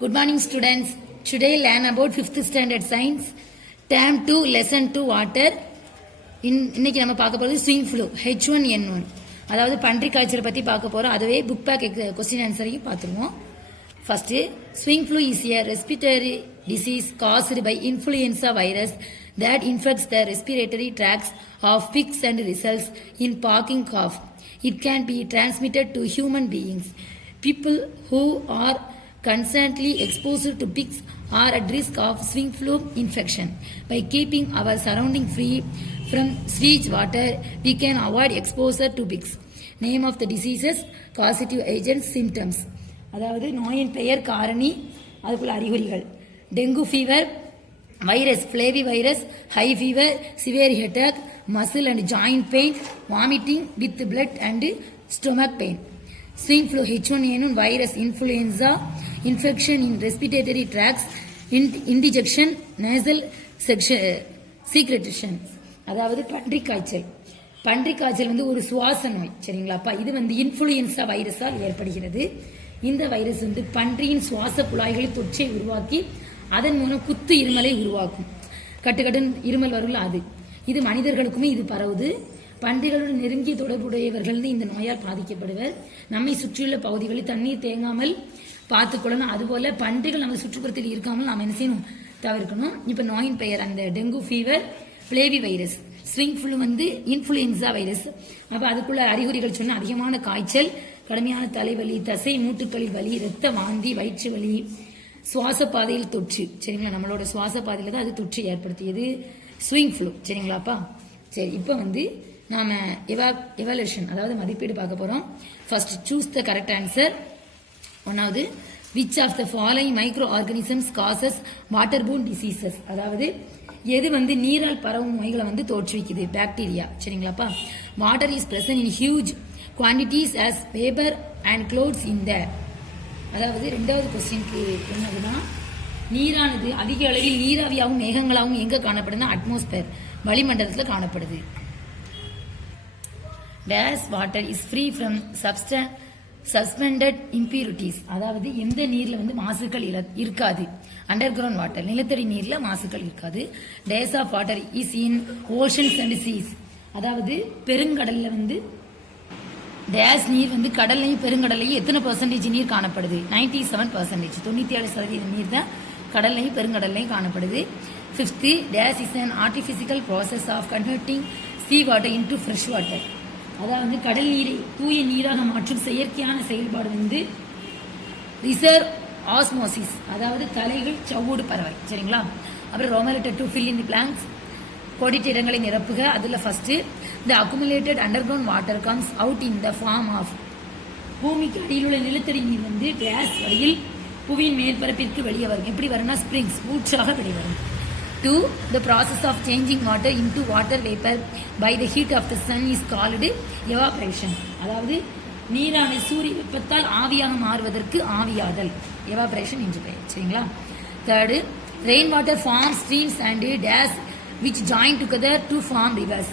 Good morning students. Today learn about 5th standard science term 2 lesson 2 water. இன்னைக்கு நம்ம பார்க்க போறது ஸ்விங் ஃப்ளூ H1N1. அதாவது பன்றி காய்ச்சல் பத்தி பார்க்க போறோம். அதுவே புக் பேக் क्वेश्चन ஆன்சரையும் பார்த்துருவோம். First, swine flu is a respiratory disease caused by influenza virus that infects the respiratory tracts of pigs and results in barking cough. It can be transmitted to human beings. People who are constantly exposed to pigs are at risk of swine flu infection. By keeping our surrounding free from sewage water, we can avoid exposure to pigs. Name of the diseases, causative agents, symptoms. அதாவது நோயின் பெயர், காரணி, அதுக்குள்ள அறிகுறிகள். Dengue fever, virus flavivirus, high fever, severe headache, muscle and joint pain, vomiting with blood and stomach pain. Swine flu H1N1 virus influenza infection in respiratory tracts, indigestion, nasal secretion. அதாவது பன்றி காய்ச்சல். பன்றி காய்ச்சல் வந்து ஒரு சுவாச நோய், சரிங்களாப்பா? இது வந்து இன்ஃபுளுயன்சா வைரஸால் ஏற்படுகிறது. இந்த வைரஸ் வந்து பன்றியின் சுவாச குழாய்களில் தொற்றை உருவாக்கி அதன் மூலம் குத்து இருமலை உருவாக்கும். கட்டுக்கட்டுன்னு இருமல் வரும்ல, அது. இது மனிதர்களுக்குமே இது பரவுது. பன்றிகளுடன் நெருங்கிய தொடர்புடையவர்கள் இந்த நோயால் பாதிக்கப்படுவர். நம்மை சுற்றியுள்ள பகுதிகளில் தண்ணீர் தேங்காமல் பார்த்துக்கொள்ளணும். அதுபோல பன்றிகள் நம்ம சுற்றுப்புறத்தில் இருக்காமல் நாம் என்ன செய்யணும்? தவிர்க்கணும். இப்ப நோயின் பெயர் அந்த dengue fever, flavi virus. Swine flu வந்து இன்ஃபுளுயன்சா வைரஸ். அப்ப அதுக்குள்ள அறிகுறிகள் சொன்னா அதிகமான காய்ச்சல், கடுமையான தலைவலி, தசை மூட்டுக்களில் வலி, இரத்த வாந்தி, வயிற்று வலி, சுவாச பாதையில் தொற்று. சரிங்களா? நம்மளோட சுவாச பாதையில தான் அது தொற்று ஏற்படுத்தியது ஸ்விங் ஃப்ளூ. சரிங்களாப்பா? சரி, இப்ப வந்து நாம எவாலுவேஷன் அதாவது மதிப்பீடு பார்க்க போறோம். First choose the correct answer. ஒன்னாவது, which of the following microorganisms causes waterborne diseases. அதாவது எது வந்து நீரால் பரவும் நோய்களை வந்து தோற்றுவிக்குது? பாக்டீரியா. சரிங்களாப்பா? Water is present in huge quantities as vapour and clouds in the. அதாவது ரெண்டாவது கொஸ்டினுக்கு என்னதுன்னா, நீரானது அதிக அளவில் நீராவியாகவும் மேகங்களாகவும் எங்க காணப்படுதுன்னா அட்மாஸ்பியர், வளிமண்டலத்தில் காணப்படுது. Days water is free from suspended impurities. அதாவது எந்த நீர்ல வந்து மாசுக்கள் இருக்காது? அண்டர் கிரவுண்ட் வாட்டர், நிலத்தடி நீர்ல மாசுக்கள் இருக்காது. Days of water is in oceans and seas. அதாவது பெருங்கடல்ல வந்து டேஸ் நீர் வந்து கடல்லையும் பெருங்கடல்லையும் எத்தனை பெர்சன்டேஜ் நீர் காணப்படுது? 97%. 97% நீர் தான் கடல்லையும் பெருங்கடல்லையும் காணப்படுது. Fifth, days is an artificial process of converting sea water into fresh water. அதாவது கடல் நீரை தூய நீராக மாற்றும் செயற்கையான செயல்பாடு வந்து ரிசர்வ் ஆஸ்மோசிஸ். அதாவது தலைகள் சவ்வூடு பறவை. சரிங்களா? அப்புறம் Roman letter to fill in the blanks, கோடிட்ட இடங்களை நிரப்புக. அதுல first, the accumulated underground water comes out in the form of. பூமிக்கு அடியில் உள்ள நிலத்தடி நீர் வந்து கிளாஸ் வழியில் புவியின் மேற்பரப்பிற்கு வெளியே வரும். எப்படி வரும்னா ஸ்பிரிங்ஸ், ஊற்றாக வெளியே வரும். 2. The process of changing water into water vapor by the heat of the sun is called evaporation. அதாவது நீரான சூரிய வெப்பத்தால் ஆவியாக மாறுவதற்கு ஆவியாதல், evaporation என்று பெயர். சரிங்களா? 3rd, rain water forms streams and dash which join together to form rivers.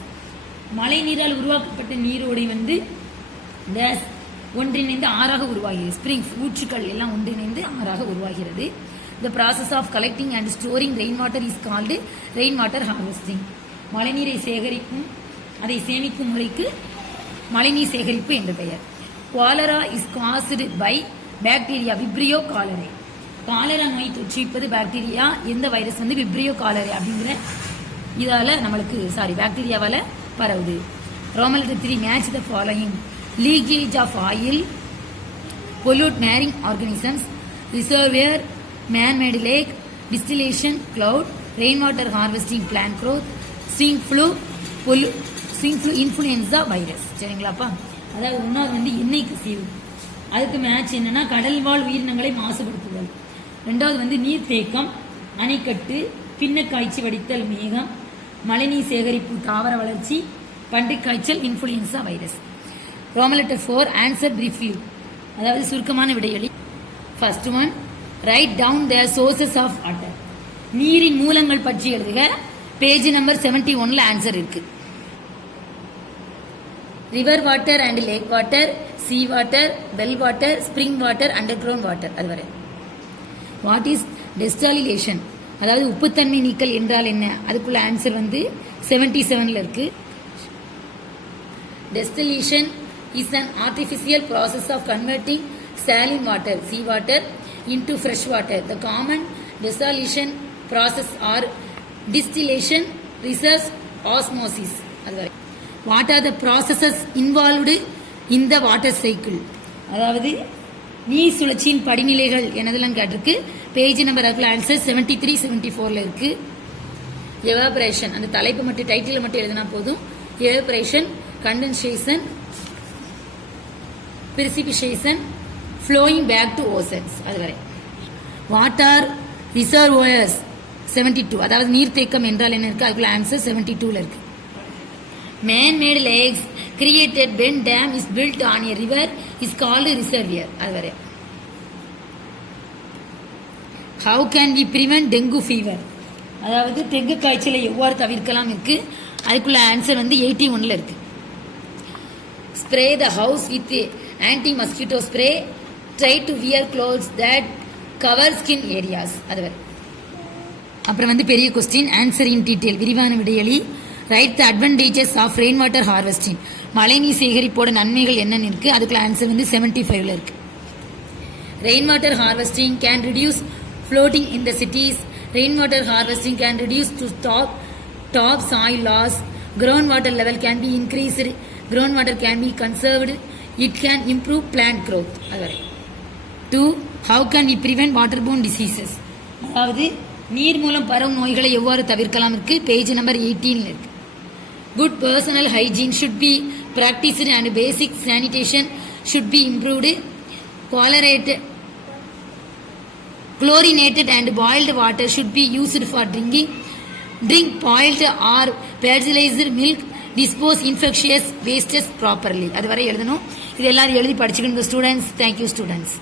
மழை நீரால் உருவாக்கப்பட்ட நீரோடை வந்து டேஷ் ஒன்றிணைந்து ஆறாக உருவாகிறது. ஸ்பிரிங்ஸ், ஊற்றுக்கள் எல்லாம் ஒன்றிணைந்து ஆறாக உருவாகிறது. The process of collecting and storing rainwater is called rainwater harvesting. மழைநீரை சேகரிக்கும் அதை சேமிக்கும் முறைக்கு மழைநீர் சேகரிப்பு என்று பெயர். Cholera is caused by bacteria Vibrio cholerae. Cholera நோய் தொற்றுவிப்பது பாக்டீரியா. எந்த வைரஸ் வந்து விப்ரியோ காலரே அப்படிங்கிற இதால நம்மளுக்கு பாக்டீரியாவால பரவுது. Rommel 3, match the following. Leakage of oil, pollute marrying organisms, reservoir, man-made lake, distillation, cloud, rainwater harvesting, plant growth, swine flu, influenza virus. சரிங்களாப்பா? அதாவது ஒன்னாவது வந்து எண்ணெய் கசிவு. அதுக்கு மேட்ச் என்னன்னா கடல் வாழ் உயிரினங்களை மாசுபடுத்துதல். ரெண்டாவது வந்து நீர் தேக்கம், அணைக்கட்டு, பின்ன காய்ச்சி வடித்தல், மேகம், மழைநீர் சேகரிப்பு, தாவர வளர்ச்சி, பன்றி காய்ச்சல், influenza virus. Roman letter 4, answer briefly. அதாவது சுருக்கமான விடையளி. First one, write down the sources of water. நீரின் மூலங்கள் பற்றி எழுதுக. பேஜ் நம்பர் 71ல ஆன்சர் இருக்கு. River water and lake water, sea water, well water, spring water, underground water. அது வரை வாட் இஸ் டெஸ்டாலிலேஷன், அதாவது உப்புத்தன்மை நீக்கல் என்றால் என்ன, அதுக்குள்ள ஆன்சர் வந்து 77ல இருக்கு. Distillation is an artificial process of converting saline water, seawater, into fresh water. The common distillation process or distillation, reverse osmosis. What are the processes involved in the water cycle? அதாவது நீர் சுழற்சியின் படிநிலைகள் என்னதெல்லாம் கேட்டிருக்கு. Page number அதுக்குள்ள answer 73 74ல இருக்கு. Evaporation, அந்த தலைப்பு மட்டும் டைட்டில் மட்டும் எழுதினா போதும். Evaporation, condensation, precipitation, flowing back to oceans. அதுவரை. What are reservoirs? 72, அதாவது நீர்த்தேக்கம் என்றால் என்ன இருக்கு, அதுக்குள்ள ஆன்சர் 72ல இருக்கு. Man-made lakes created when dam is built on a river is called reservoir. அதுவரை. How can we prevent dengue fever? அதாவது டெங்கு காய்ச்சலை எவ்வாறு தவிர்க்கலாம் இருக்கு, அதுக்குள்ள ஆன்சர் வந்து 81ல இருக்கு. Spray the house with anti-mosquito spray. Try to wear clothes that cover skin areas. அதுவரை. அப்புறம் வந்து பெரிய கொஸ்டின், ஆன்சர் இன் டீடைல், விரிவான விடையளி. Write the advantages of rain water harvesting, மழைநீர் சேகரிப்போட நன்மைகள் என்னன்னு இருக்கு, அதுக்குள்ள ஆன்சர் வந்து 75ல இருக்கு. Rain water harvesting can reduce floating in the cities. Rainwater harvesting can reduce to top soil loss. Groundwater level can be increased. Groundwater can be conserved. It can improve plant growth. 2. How can we prevent waterborne diseases? அதாவது நீர் மூலம் பரவும் நோய்களை எவ்வாறு தவிர்க்கலாம் இருக்கு, page number 18ல இருக்கு. Good personal hygiene should be practiced and basic sanitation should be improved. Chlorinated and boiled water should be used for drinking. Drink boiled or pasteurized milk. Dispose infectious wastes properly. அதுவரை எழுதணும். இது எல்லாரும் எழுதி படிச்சுக்கணும் students. Thank you students.